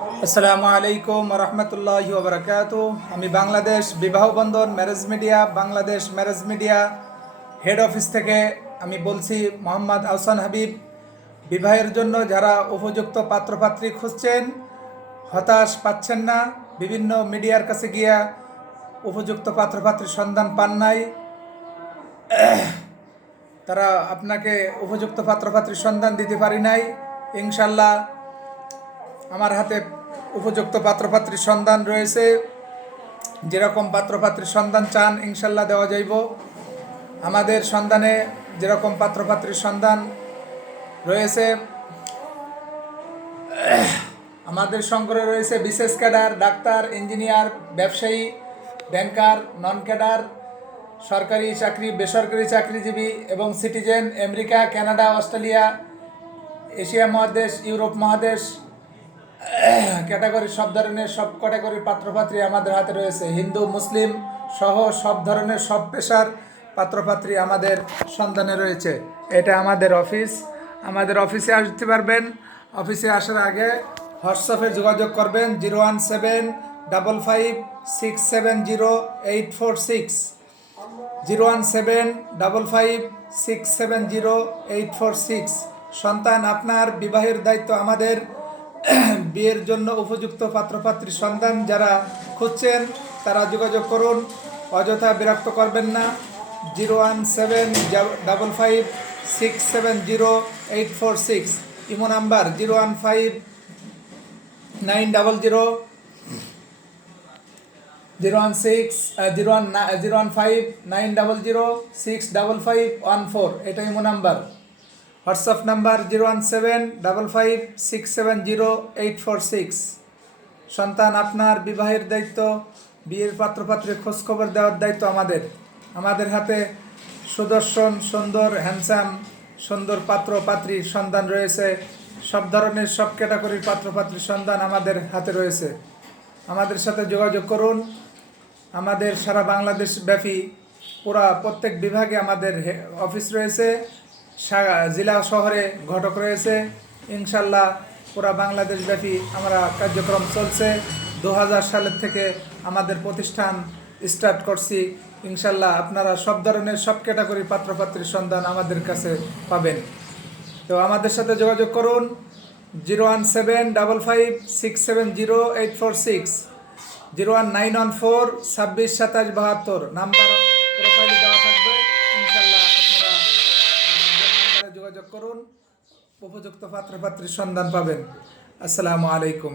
আসসালামু আলাইকুম রহমতুল্লাহ ওবরাকাত আমি বাংলাদেশ বিবাহ বন্ধন marriage media Bangladesh marriage media head office থেকে আমি বলছি মোহাম্মদ আহসান হাবিব। বিবাহের জন্য যারা উপযুক্ত পাত্রপাত্রী খুঁজছেন, হতাশ পাচ্ছেন না, বিভিন্ন মিডিয়ার কাছে গিয়া উপযুক্ত পাত্রপাত্রীর সন্ধান পান নাই। তারা আপনাকে উপযুক্ত পাত্রপাত্রীর সন্ধান দিতে পারি নাই। ইনশাল্লাহ আমার হাতে উপযুক্ত পাত্রপাত্রীর সন্ধান রয়েছে। যেরকম পাত্রপাত্রীর সন্ধান চান ইনশাল্লাহ দেওয়া যাইব। আমাদের সন্ধানে যেরকম পাত্রপাত্রীর সন্ধান রয়েছে, আমাদের সংগ্রহে রয়েছে বিশেষ ক্যাডার, ডাক্তার, ইঞ্জিনিয়ার, ব্যবসায়ী, ব্যাংকার, নন ক্যাডার, সরকারি চাকরি, বেসরকারি চাকরিজীবী এবং citizen, America, Canada, Australia, Asia মহাদেশ, ইউরোপ মহাদেশ ক্যাটাগরি, সব ধরনের, সব ক্যাটাগরির পাত্রপাত্রী আমাদের হাতে রয়েছে। হিন্দু, মুসলিম সহ সব ধরনের, সব পেশার পাত্রপাত্রী আমাদের সন্ধানে রয়েছে। এটা আমাদের অফিস। আমাদের অফিসে আসতে পারবেন। অফিসে আসার আগে হোয়াটসঅ্যাপে যোগাযোগ করবেন zero one seven double five six seven zero eight four six. Zero one seven double five six seven zero eight four six. সন্তান আপনার, বিবাহের দায়িত্ব আমাদের। বিয়ের জন্য উপযুক্ত পাত্রপাত্রী সন্তান যারা খুঁজছেন, তারা যোগাযোগ করুন। অযথা বিরক্ত করবেন না। Zero one seven double five six seven zero eight four six imo number zero one five, nine double zero. Zero one six zero one zero one five, nine double zero, six double five, one four. এটা imo number. WhatsApp number zero one seven double five six seven zero eight four six. সন্তান, আপনার বিবাহের দায়িত্ব, বিয়ের পাত্রপাত্রের খোঁজখবর দেওয়ার দায়িত্ব আমাদের। আমাদের হাতে সুদর্শন, সুন্দর হ্যান্ডসাম সুন্দর পাত্র পাত্রীর সন্ধান রয়েছে। সব ধরনের, সব ক্যাটাগরির পাত্রপাত্রীর সন্ধান আমাদের হাতে রয়েছে। আমাদের সাথে যোগাযোগ করুন। আমাদের সারা বাংলাদেশ ব্যাপী পুরা প্রত্যেক বিভাগে আমাদের অফিস রয়েছে। জেলা শহরে ঘটক রয়েছে। ইনশাল্লাহ পুরা বাংলাদেশ ব্যাপী আমরা কার্যক্রম চলছে। দু হাজার সালের থেকে আমাদের প্রতিষ্ঠান স্টার্ট করছি। ইনশাল্লাহ আপনারা সব ধরনের, সব ক্যাটাগরি পাত্রপাত্রীর সন্ধান আমাদের কাছে পাবেন। তো আমাদের সাথে যোগাযোগ করুন zero one seven double five six seven zero eight four six, zero one nine one four ছাব্বিশ সাতাশ বাহাত্তর, নাম্বার দেওয়া থাকবে। ইনশাল্লাহ আপনারা যোগাযোগ করুন। উপযুক্ত পাত্রপাত্রীর সন্ধান পাবেন। আসসালামু আলাইকুম।